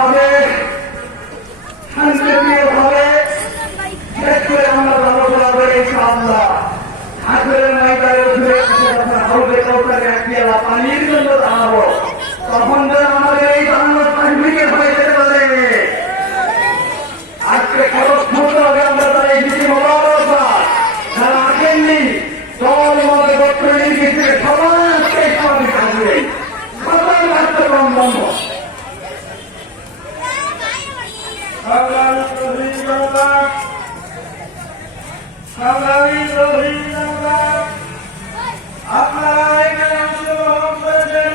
হবে শান্তিপ্রিয় ভাবে শেষ করে আমরা জনগণ হবে ইনশাআল্লাহ। হাসরের ময়দানে উঠে হাউজে কাউসারে একটি আলা পানির জন্য দাঁড়াবো, তখন যেন আমাদের এই জান্নাত পানিকে হয়ে যেতে পারে। আজকে খরচ করতে হবে আমরা তারা এই নীতি মোবারকবাদ যারা আসেননি দল মতে বছর নির্বিশেষে সবাই আজকে সবাই থাকবে, সবাই রাখতে বন্ধ। আপনারা এখানে অংশগ্রহণ করেছেন,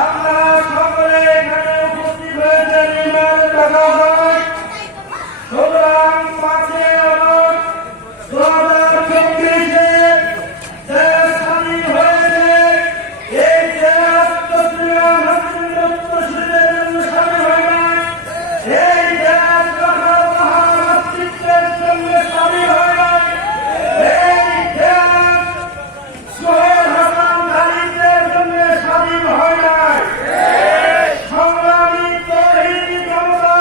আপনারা সকলে এখানে উপস্থিত হয়েছেন ইমানের টাকা হয়। সুতরাং 5 আগস্ট 2024-এ দেশ স্বাধীন হয়েছে, এই দেশ তসলিমা মসজিদের জন্য স্বাধীন হয় নাই, এই দেশ মহান অস্তিত্বের জন্য স্বাধীন হয় নাই, এই দেশ সোহেল হাসান খালিদের জন্য স্বাধীন হয় নাই। সংগ্রামী তৌহিদি জনতা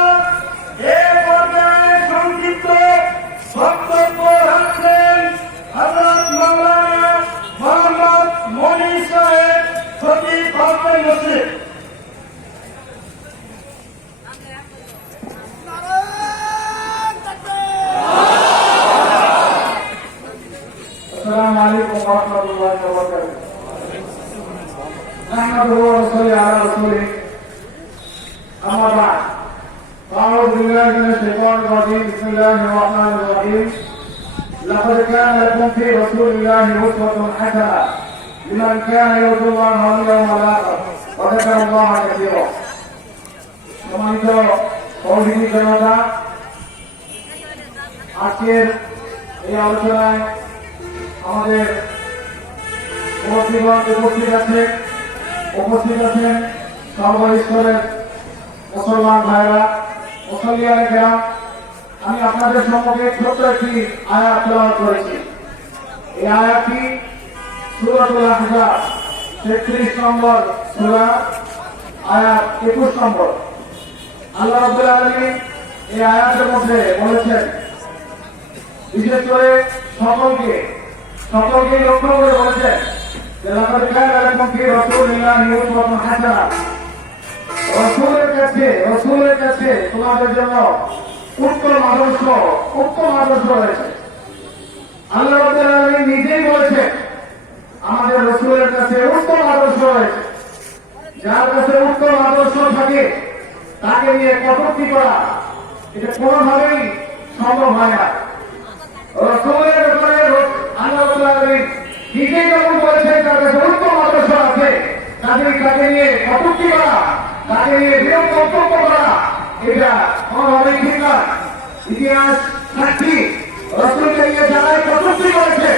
এ পর্যায়ে সংক্ষিপ্ত বক্তব্য রাখছেন হযরত মাওলানা মোহাম্মদ মনির সাহেব, খতিব বাবরি মসজিদ। السلام عليكم ورحمة الله وبركاته. نحمده ونصلي على رسوله. أما بعد، أعوذ بالله من الشيطان الرجيم. بسم الله الرحمن الرحيم. لقد كان لكم في رسول الله أسوة حسنة لمن كان يرجو الله واليوم الآخر وذكر الله كثيرا. সম্মানিত তৌহিদি জনতা, আজকের এই আলোচনায় আমাদের উপস্থিত আছেন সর্বস্তরের মুসলমান ভাইরা, মুসলিয়ান গ্রাম। আমি আপনাদের সম্মুখে ছোট্ট একটি আয়াত তেলাওয়াত করেছি। এই আয়াতটি সূরাতুল আহজাব 33 নম্বর সূরা, আয়াত 21 নম্বর। আল্লাহ রাব্বুল আলামিন এই আয়াতের মধ্যে বলেছেন, বিশেষ করে সকলকে লক্ষ্য করে বলেছেন যে লাকাদ কানা লাকুম ফি রাসূলিল্লাহি উসওয়াতুন হাসানাহ। রাসূলের কাছে তোমাদের জন্য উত্তম আদর্শ রয়েছে। আল্লাহ রাব্বুল আলামিন নিজেই বলেছেন আমাদের রাসূলের কাছে উত্তম আদর্শ রয়েছে। যার কাছে উত্তম আদর্শ থাকে তাকে নিয়ে কটূক্তি করা এটা কোনোভাবেই সম্ভব হয় না। রাসূলের ব্যাপারে আল্লাহ রাব্বুল আলামিন নিজেই যখন বলেছেন তার কাছে উত্তম আদর্শ আছে, তাকে নিয়ে কটূক্তি করা, তাকে নিয়ে বিরূপ মন্তব্য করা এটা কোনোভাবেই ঠিক না। ইতিহাস সাক্ষী রাসূলকে নিয়ে যারা কটূক্তি করেছে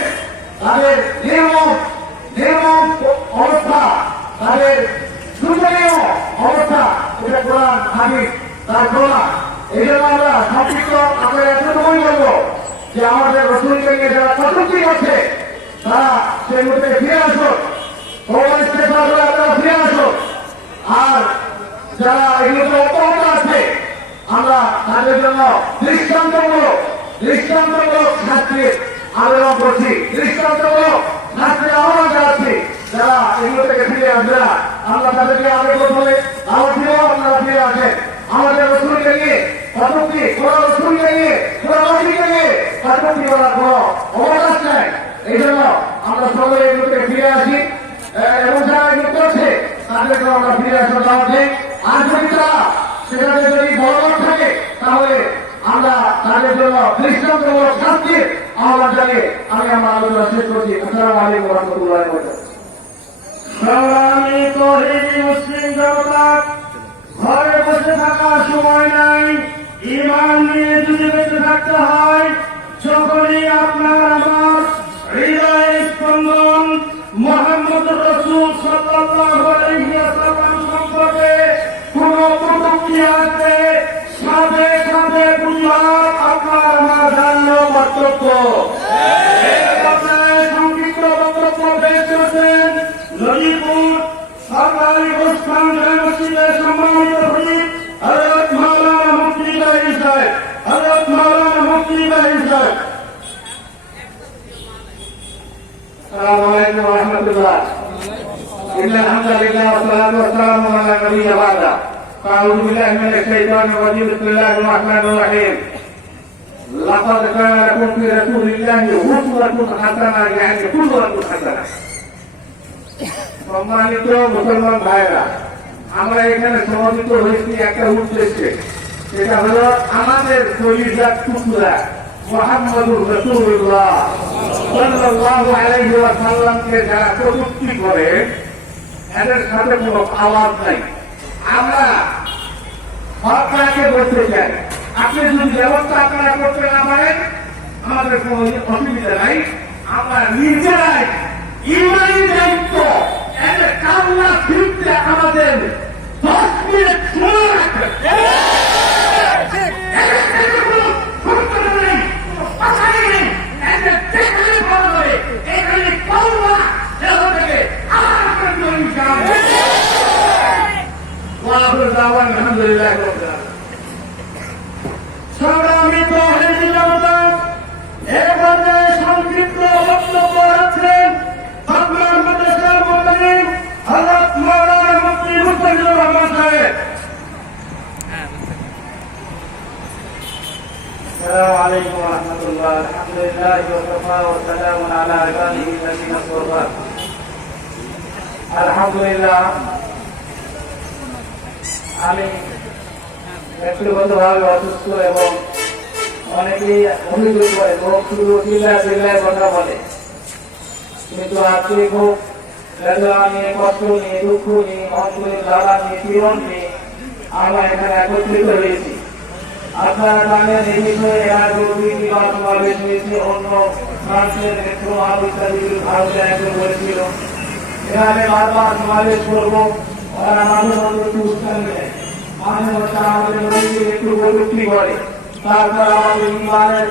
তাদের নির্মম অবস্থা, তাদের শোচনীয় অবস্থা এটা কোরআন হাদিস তার প্রমাণ। এই জন্য আমরা সংক্ষিপ্ত আপনারা এতটুকুই বলবো যে আমাদের রাসূলকে নিয়ে যারা কটূক্তি করছে তারা সেই মুহূর্তে ফিরে আসুন, আপনারা ফিরে আসুন। আর যারা এগুলোতে অপরাধ আছে আমরা তাদের জন্য দৃষ্টান্তমূলক শাস্তির আবেদন করছি, দৃষ্টান্তমূলক শাস্তির আহ্বান জানাচ্ছি। যারা এগুলো থেকে ফিরে আসবে না আমরা তাদেরকে আগে বলে আবার ফিরেও আপনারা ফিরে আসেন। আমাদের রাসূলকে নিয়ে কটূক্তি, কোরআন রাসূলকে নিয়ে কোরআনকে নিয়ে কটূক্তি করার কোনো অবকাশ নাই। এই জন্য আমরা সকলে এগুলো থেকে ফিরে আসি এবং যারা এগুলো করছে তাদেরকে আমরা ফিরে আসার দাওয়াত দিই। আর যদি তারা সেখানে যদি বলবৎ থাকে তাহলে আমরা তাদের জন্য দৃষ্টান্তমূলক শাস্তির আহ্বান জানিয়ে আমি আমার আলোচনা শেষ করছি। আসসালামু আলাইকুম ওয়া রাহমাতুল্লাহি ওয়া বারাকাতুহু। সংগ্রামী তৌহিদি মুসলিম জনতা, ঘরে বসে থাকার সময় নাই, ঈমান নিয়ে যদি বেঁচে থাকতে হয়, যখনই আপনার আমার হৃদয়ের স্পন্দন মুহাম্মদুর রাসূল সাল্লাল্লাহু আলাইহি ওয়াসাল্লাম সম্পর্কে কোন কটূক্তি আছে, সাথে সাথে বুঝবার আপনার আমার জানল কর্তব্য। সংক্ষিপ্ত বক্তব্য পেশ করেছেন নজিরপুর সরকারি অনুষ্ঠান মসজিদের সম্মানিত খতিব হযরত মাওলানা মুফতি ইব্রাহিম সাহেব, হযরত মাওলানা মুফতি ইব্রাহিম সাহেব। السلام عليكم ورحمة الله. إن الحمد لله والصلاة والسلام على نبي بعده. أعوذ بالله من الشيطان الرجيم. بسم الله الرحمن الرحيم. لقد كان لكم في رسول الله أسوة حسنة يعني قدوة حسنة. সম্মানিত মুসলমান ভাইরা, আমরা এখানে সমবেত হয়েছি একটা উদ্দেশ্যে, সেটা হলো আমাদের কলিজার টুকরা মুহাম্মদুর রাসূলুল্লাহ সাল্লাল্লাহু আলাইহি ওয়াসাল্লামকে যারা কটূক্তি করে এদের সাথে কোনো আওয়াজ নাই। আমরা সরকারকে বলতে চাই, আপনি যদি ব্যবস্থা আপনারা করতে না পারেন আমাদের কোনো অসুবিধা নাই, আমরা নিজেরাই ইমানি দায়িত্ব এদের কান্না ফিরতে আমাদের 10 মিনিট সময় রাখবেন। আলহামদুলিল্লাহ। সংগ্রামিত হেদি জনতা, এ পর্যায়ে সংক্ষিপ্ত বক্তব্য রাখছেন বাংলা মাদ্রাসার মুতালিম হযরত মাওলানা মুফতি মুস্তাফিজুর রহমান সাহেব। السلام عليكم ورحمة الله. الحمد لله وكفى وسلام على عباده الذين اصطفى. الحمد لله. আমি ব্যক্তিগতভাবে অসুস্থ এবং অনেকেই অভিযোগ করে লোক শুধু চিল্লায় কথা বলে, কিন্তু আজকে খুব বেদনা নিয়ে, কষ্ট নিয়ে, দুঃখ নিয়ে, অন্তরের জ্বালা নিয়ে, পীড়ন নিয়ে আমরা এখানে একত্রিত হয়েছি। আপনারা জানেন এই বিষয়ে এর আগে সমাবেশ হয়েছে, অন্য ফ্রান্সের মেট্রো ইত্যাদি ভারতে একজন বলেছিল এখানে বারবার সমাবেশ করবো, ওরা মাঝে মধ্যে একটু উৎসাহ দেয়, মাঝে মধ্যে আমাদের নদীকে একটু কটূক্তি করে, তারপর আমাদের ইমানের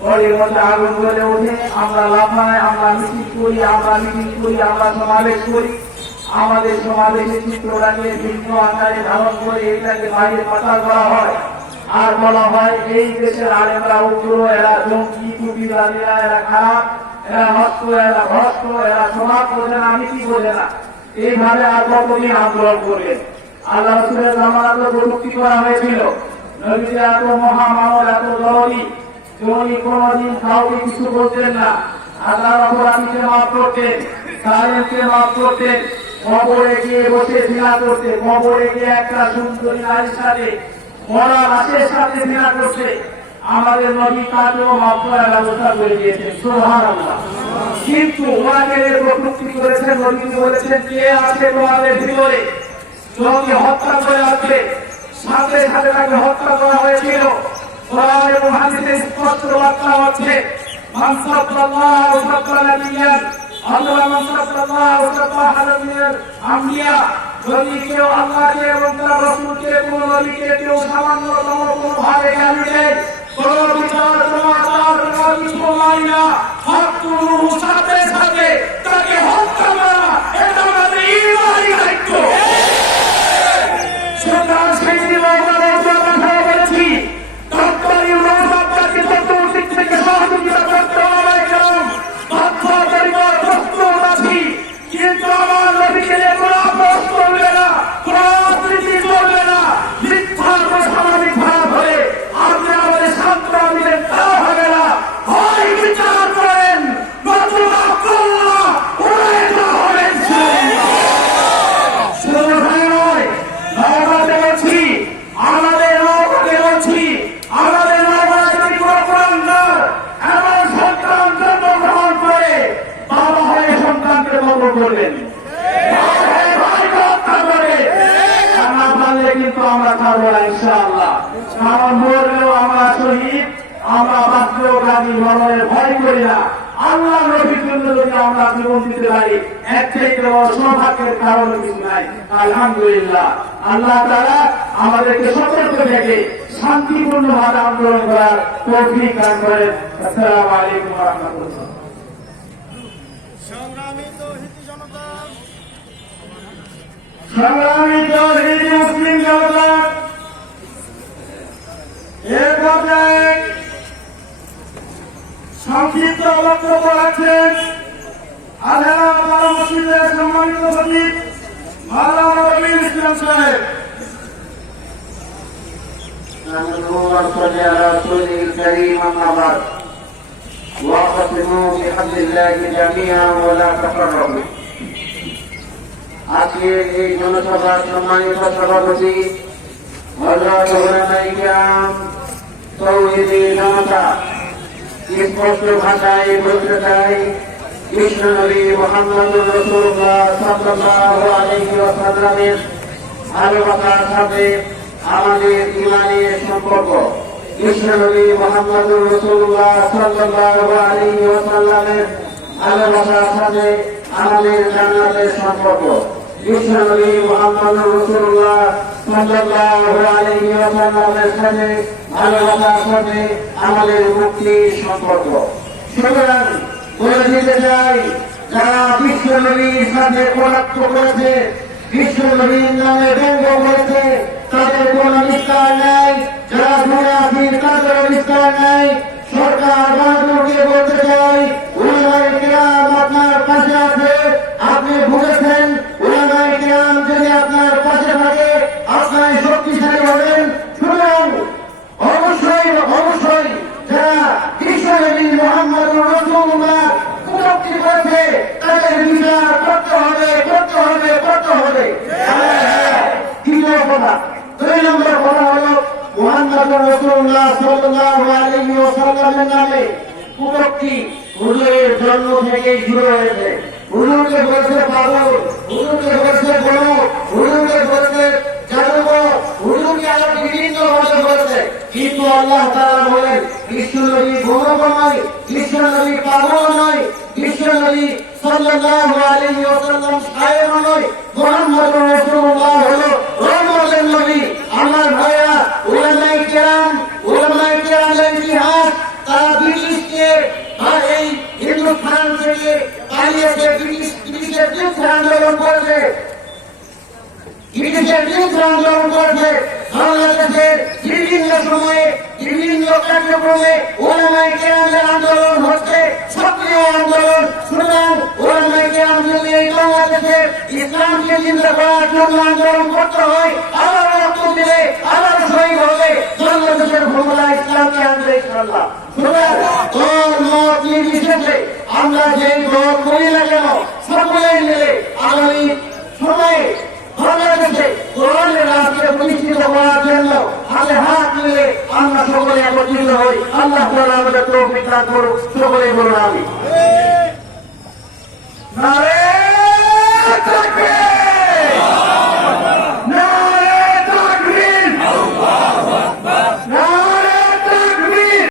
বডির মধ্যে আগুন জ্বলে ওঠে, আমরা লাফাই, আমরা মিছিল করি, আমরা সমাবেশ করি। আমাদের সমাবেশের চিত্রটাকে ভিন্ন আকারে ধারণ করে এটাকে বাইরে পাচার করা হয়, আর বলা হয় এই দেশের আলেমরা উগ্র, এরা জঙ্গি, টুপিদারীরা, এরা খারাপ, এরা নষ্ট, এরা ভ্রষ্ট, এরা সমাজ বোঝে না, নীতি বোঝে না। এইভাবে আর কতদিন আন্দোলন করবেন? আল্লাহ রাসূলের জামানাতে কটূক্তি করা হয়েছিল, নবীজি এত মহামানব, এত দরদি, উনি কোনদিন কাউকে কিছু বলতেন না, আল্লাহর অপরাধীকে মাফ করতেন, জালেমকে মাফ করতেন, কবরে গিয়ে বসে জিনা করতে, কবরে গিয়ে একটা সুন্দরী নারীর সাথে, মরা লাশের সাথে জিনা করতে আমাদের নবী তাকেও মাফ করার ব্যবস্থা করে দিয়েছেন। সুবহানাল্লাহ। কিন্তু ওনাকে কটূক্তি করেছেন, নবীজি বলেছেন কে আছে তোমাদের ভিতরে যদি হত্যা করে আসবে, সাথে সাথে তাকে হত্যা করা হয়েছিল। কোরআন এবং হাদিসে স্পষ্ট বার্তা হচ্ছে মান সাল্লাল্লাহু সাল্লাল্লাহু আল্লাহ মান সাল্লাল্লাহু সাল্লাল্লাহু আম্বিয়া, যদি কেউ আল্লাহকে এবং তার রাসূলকে, কোন নবীকে কেউ সামান্যতম কোনভাবে গালি দেয়, কোন বিচার, কোন আচার, কোন কিছু মানে না, হত্যুরু সাথে সাথে তাকে হত্যা করা, এটা আমাদের ইমানি দায়িত্ব। সুতরাং সেই দিনে কথা বলেছি, ডক্টর ইউনূস আপনাকে চতুর্দিক থেকে সহযোগিতা করতে হবে, কারণ বাধ্য পরিবার প্রস্তুত আছি, কিন্তু আমার নবীকে কোনো আপোষ করবে না, কোনো অস্বীকৃতি করবে না। মিথ্যার সামাজিক ভাব হয়ে আপনি আমাদের সান্ত্বনা দিলেন, তা হবে না। হয় বিচার করেন, নতুবা আল্লাহ উড়ায় দেওয়া হবেন। শুধু ভাই নয়, নওগাঁতে বলছি, আমাদের নওগাঁতে বলছি, আমাদের নওগাঁয় যদি কোনো প্রান্তর এমন সন্তান জন্মগ্রহণ করে, বাবা হয়ে সন্তানকে কবর করবেন, কিন্তু আমরা ছাড়বো না ইনশাআল্লাহ। কারণ মরলেও আমরা শহীদ, আমরা বাঁচলেও গাড়ি মরণের ভয় করি না। আল্লাহ নবীর জন্য যদি আমরা জীবন দিতে পারি, এর থেকে বড় সৌভাগ্যের কারণ কিছু নাই। আলহামদুলিল্লাহ, আল্লাহ তাআলা আমাদেরকে সতর্ক থেকে শান্তিপূর্ণভাবে আন্দোলন করার তৌফিক দান করেন। আসসালামু আলাইকুম ওয়া রাহমাতুল্লাহ। সংগ্রামিত হিন্দু জনতা, সংগ্রামী তৌহিদি মুসলিম জনতা, এ পর্যায়ে সংক্ষিপ্ত বক্তব্য রাখছেন আজহারা বাবা মসজিদের সম্মানিত সচিব মাওলানা রবিউল ইসলাম সাহেব। نحمده ونصلي على رسوله الكريم أما بعد واعتصموا بحبل الله جميعا ولا تفرقوا। আজকের এই জনসভার সম্মানিত সভাপতি হযরত উলামায়ে কিরাম, তৌহিদি জনতা, স্পষ্ট ভাষায় বলতে চাই, বিশ্বনবী মুহাম্মদুর রাসূলুল্লাহ সাল্লাল্লাহু আলাইহি ওয়াসাল্লামের ভালোবাসার সাথে আমাদের ঈমানের সম্পর্ক, বিশ্বনবী মুহাম্মদুর রাসূলুল্লাহ সাল্লাল্লাহু আলাইহি ওয়াসাল্লামের ভালোবাসার সাথে আমাদের জান্নাতের সম্পর্ক, বিশ্বনবী মুহাম্মদুর রাসূলুল্লাহ সাল্লাল্লাহু আলাইহি ওয়াসাল্লামের সাথে ভালোবাসার সাথে আমাদের মুক্তির সম্পর্ক। সুতরাং বলে দিতে চাই, যারা বিশ্বনবীর সাথে কটাক্ষ করেছে, বিশ্বনবীর নামে ব্যঙ্গ করেছে, তাদের কোনো নিস্তার নাই। যারা মুনাফিক, তাদের নিস্তার নাই। সরকার বাহাদুরকে বলতে চাই, উলামায়ে কিরাম আপনার পাশে আছে। আপনি বুঝেছেন, উলামায়ে কিরাম যদি আপনার পাশে থাকে, আপনার শক্তিশালী হবেন। সুতরাং অবশ্যই অবশ্যই যারা বিশ্বনবী মুহাম্মদুর রাসূলুল্লাহ কটূক্তি করেছে, তাদের বিচার করতে হবে, করতে হবে, করতে হবে। দ্বিতীয় কথা, 2 নম্বর কথা হলো, মুহাম্মদুর রাসূলুল্লাহ সাল্লাল্লাহু আলাইহি ওয়াসাল্লামের নামে কটূক্তি হুজুরের জন্ম থেকেই শুরু হয়েছে। হুজুরকে বলছে পাগল, হুজুরকে বলছে গণক, হুজুরকে বলছে জাদুকর, হুজুরকে আরো বিভিন্ন ভাষা বলছে। কিন্তু আল্লাহ তাআলা বলেন, বিশ্বনবী গণক নয়, বিশ্বনবী পাগল নয়, বিশ্বনবী সাল্লাল্লাহু আলাইহি ওয়াসাল্লাম শায়ের নয়, মুহাম্মদুর রাসূলুল্লাহ হলো রহমতের নবী। আমার ভাইরা, উলামায়ে কিরামের ইতিহাস, তারা ব্রিটিশকে এই হিন্দুস্তান থেকে পালিয়েছে, ব্রিটিশের বিরুদ্ধে আন্দোলন করেছে, ব্রিটিশের বিরুদ্ধে আন্দোলন করেছে। বাংলাদেশের বিভিন্ন সময়ে বিভিন্ন কার্যক্রমে উলামায়ে কিরামের আন্দোলন হচ্ছে, সক্রিয় আন্দোলন। সুতরাং উলামায়ে কিরাম যদি এই বাংলাদেশের ইসলামকে জিন্দা করার জন্য আন্দোলন করতে হয়, আবার রক্ত দিলে, আবার শহীদ হবে, বাংলাদেশের ভূমিকা ইসলামকে আনবে ইনশাআল্লাহ। সুতরাং দল মত নির্বিশেষে আমরা যে দল করি না কেন, সকলে মিলে আগামী সময়ে বাংলাদেশে কোরআনের রাষ্ট্র প্রতিষ্ঠিত করার জন্য হাতে হাত মিলে আমরা সকলে একত্রিত হই। আল্লাহ তাআলা আমাদের তৌফিক দান করুন। সকলে বলুন আমিন। নারে তাকবীর।